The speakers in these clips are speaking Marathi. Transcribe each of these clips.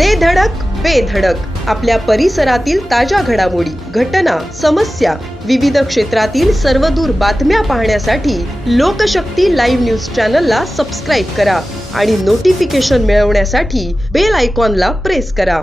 दे धडक बेधडक आपल्या परिसरातील ताज्या घडामोडी घटना समस्या विविध क्षेत्रातील सर्वदूर बातम्या पाहण्यासाठी लोकशक्ती लाईव्ह न्यूज चॅनलला सबस्क्राईब करा आणि नोटिफिकेशन मिळवण्यासाठी बेल आयकॉनला प्रेस करा.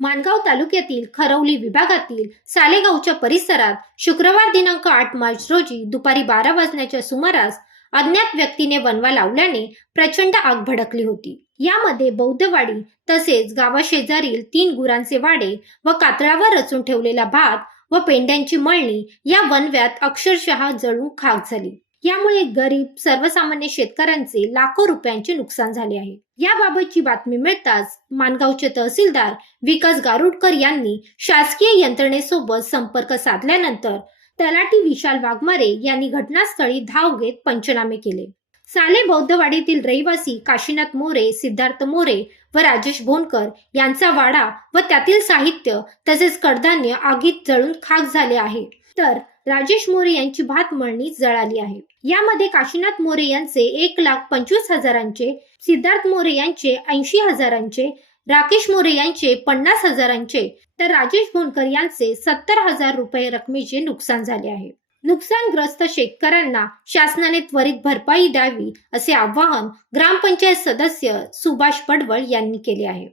माणगाव तालुक्यातील खरवली विभागातील सालेगावच्या परिसरात शुक्रवार दिनांक आठ मार्च रोजी दुपारी बारा वाजण्याच्या सुमारास अज्ञात व्यक्तीने वनवा लावल्याने प्रचंड आग भडकली होती. यामध्ये बौद्धवाडी तसेच गावाशेजारील तीन गुरांचे वाडे व कातळावर रचून ठेवलेला भात व पेंड्यांची मळणी या वनव्यात अक्षरशः जळून खाक झाली. यामुळे गरीब सर्वसामान्य शेतकऱ्यांचे लाखो रुपयांचे नुकसान झाले आहे. याबाबतची बातमी मिळताच माणगावचे तहसीलदार विकास गारुडकर यांनी शासकीय यंत्रणेसोबत संपर्क साधल्यानंतर तलाठी विशाल वाघमारे यांनी घटनास्थळी धाव घेत पंचनामे केले. साले बौद्धवाडीतील रहिवासी काशीनाथ मोरे सिद्धार्थ मोरे व राजेश भोनकर यांचा वाडा व त्यातील साहित्य तसेच कडधान्य आगीत जळून खाक झाले आहे. तर राजेश मोरे यांची भात मळणी जळाली आहे. यामध्ये काशीनाथ मोरे यांचे एक लाख पंचवीस हजारांचे सिद्धार्थ मोरे यांचे ऐंशी हजारांचे राकेश मोरे यांचे पन्नास हजारांचे तर राजेश भोनकर यांचे सत्तर हजार रुपये रकमेचे नुकसान झाले आहे. नुकसानग्रस्त शेतकऱ्यांना शासनाने त्वरित भरपाई द्यावी असे आवाहन ग्रामपंचायत सदस्य सुभाष पडवळ यांनी केले आहे.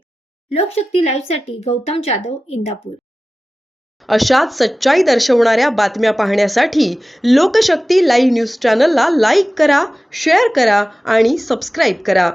लोकशक्ती लाईव्हसाठी गौतम जाधव इंदापूर. अशाच सच्चाई दर्शवणाऱ्या बातम्या पाहण्यासाठी लोकशक्ती लाईव्ह न्यूज चॅनलला लाईक करा शेअर करा आणि सबस्क्राईब करा.